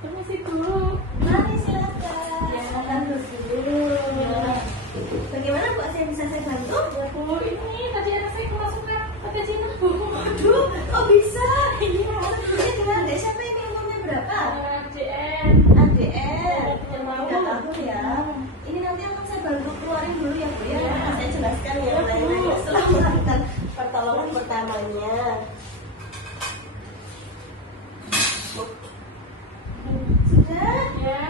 Permisi dulu. Mari silakan. Ya. Makan dulu. Ya. Bagaimana Bu, bisa saya bantu? Bu, ini tadi anak saya kemasukan pakai Cina, Bu. Aduh, kok bisa? Iya. Ini dengan adik siapa ini, umurnya berapa? JN. ADR. Yang mau. 3 tahun ya. Ini nanti akan saya bantu keluarin dulu ya Bu ya. Ya. Saya jelaskan ya Ya, Bu. lain-lainnya setelah melakukan pertolongan pertamanya. Sudah? Ya.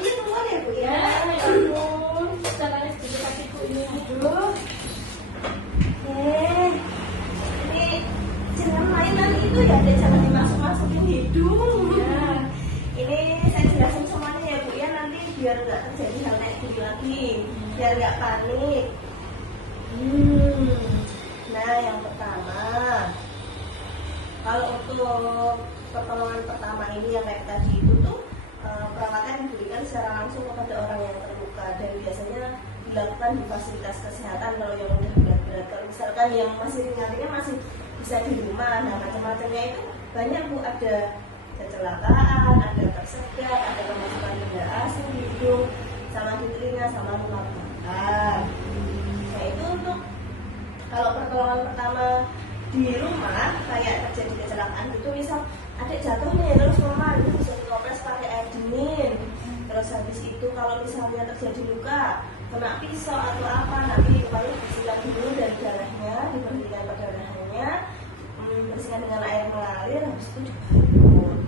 Ini keluar ya Bu Ya, ya? ya ampun. Caranya sedikit kakiku ini. Aduh. Ini jangan mainan itu ya, jangan dimasuk-masukin hidung. Ya. Ini saya jelasin semuanya ya Bu ya, nanti biar nggak terjadi hal kayak gini lagi, biar nggak panik. Nah, yang pertama, kalau untuk pertolongan pertama ini yang kayak tadi itu tuh perawatan diberikan secara langsung kepada orang yang terluka dan biasanya dilakukan di fasilitas kesehatan kalau yang udah berat-berat. Kalau misalkan yang masih ringan-ringan masih bisa di rumah. Nah, macam-macamnya itu banyak Bu, ada kecelakaan, ada tersedak, ada kemasukan benda asing di hidung, sama di telinga, sama luka bakar. Nah, itu untuk kalau pertolongan pertama di rumah kayak terjadi kecelakaan gitu, misal adik jatuh nih terus mama itu bisa dikompres pakai air dingin. Terus habis itu kalau misalnya terjadi luka kena pisau atau apa, nanti paling bersihkan dulu dari darahnya, diberhentikan pada darahnya, bersihkan dengan air mengalir, habis itu dibalut.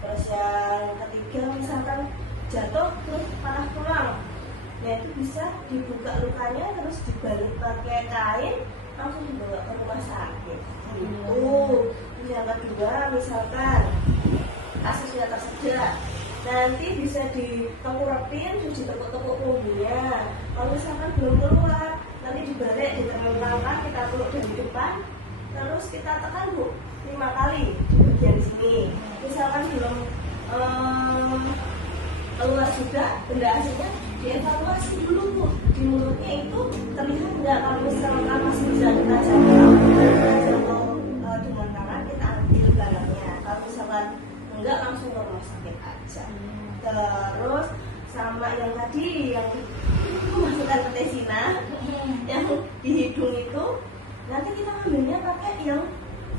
Terus yang ketiga misalkan jatuh terus patah tulang, nah itu bisa dibuka lukanya terus dibalut pakai kain, langsung dibawa ke rumah sakit gitu. Yang kedua misalkan kasusnya tersedak, nanti bisa ditengkurapin, terus ditekuk-tekuk punggungnya. Kalau misalkan belum keluar, nanti dibalik, diterangkan, kita peluk dari depan, terus kita tekan Bu 5 kali di bagian sini. Misalkan belum keluar juga benda aslinya, dievaluasi dulu Bu, di mulutnya itu terlihat nggak. Kalau misalkan masih bisa kita jangkau dengan tangan, kita ambil barangnya. Kalau misalkan enggak, langsung ke rumah sakit aja. Terus sama yang tadi yang masukkan petesina yang di hidung itu, nanti kita ambilnya pakai yang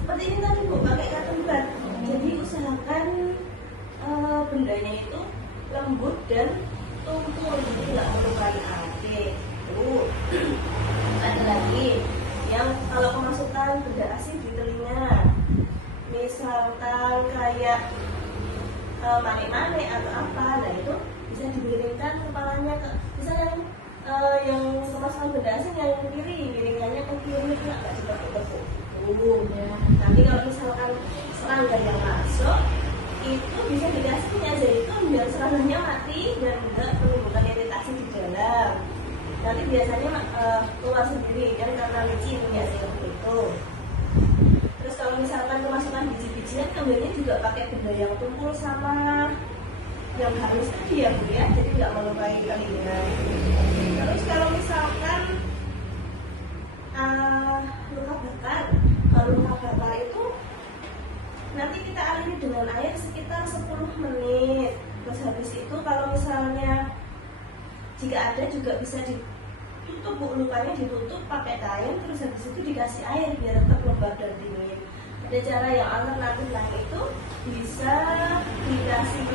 seperti ini tadi Bu, pakai cotton bud. Jadi usahakan bendanya itu lembut dan tumpul, jadi nggak melukai adik. Ada lagi yang kalau kemasukan benda asing di telinga, misalkan kayak manik-manik atau apa, nah itu bisa dimiringkan kepalanya ke, misalnya yang kemasukan benda asing yang kiri, miringannya ke kiri, nggak ditekuk-tekuk. Nanti kalau misalkan serangga yang masuk, itu bisa dikasih minyak zaitun biar serangannya mati dan enggak menimbulkan iritasi di dalam. Nanti biasanya keluar sendiri kan karena licin minyak zaitun itu. Terus kalau misalkan kemasukan biji-bijian, ambilnya juga pakai benda yang tumpul sama yang halus tadi ya Bu ya, jadi nggak melukai telinga. Terus kalau misalkan luka bakar, kalau luka bakar itu nanti kita aliri dengan air sekitar 10 menit. Terus habis itu kalau misalnya jika ada juga bisa ditutup Bu, lukanya ditutup pakai kain, terus habis itu dikasih air biar tetap lembab dan dingin. Ada cara yang alternatif lain itu bisa dikasih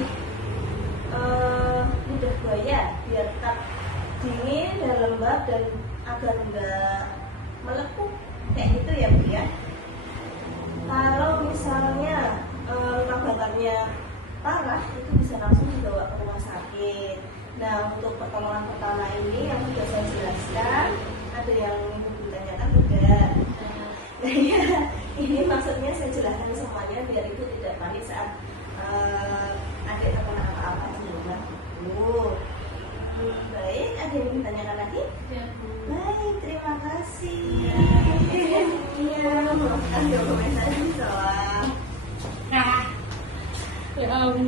lidah buaya biar tetap dingin dan lembab dan agar enggak melepuh kayak gitu ya Bu ya. Kalau misalnya luka bakarnya parah, itu bisa langsung dibawa ke rumah sakit. Nah, untuk pertolongan pertama ini yang sudah saya jelaskan, ada yang Ibu ditanyakan juga. Nah ya, ini maksudnya saya jelaskan semuanya biar Ibu tidak panik saat adik terkena apa-apa di rumah. Baik, ada yang ditanyakan lagi? Ya, Bu. Baik, terima kasih. Iya, maafkan dokumen saya salah. Ya ampun.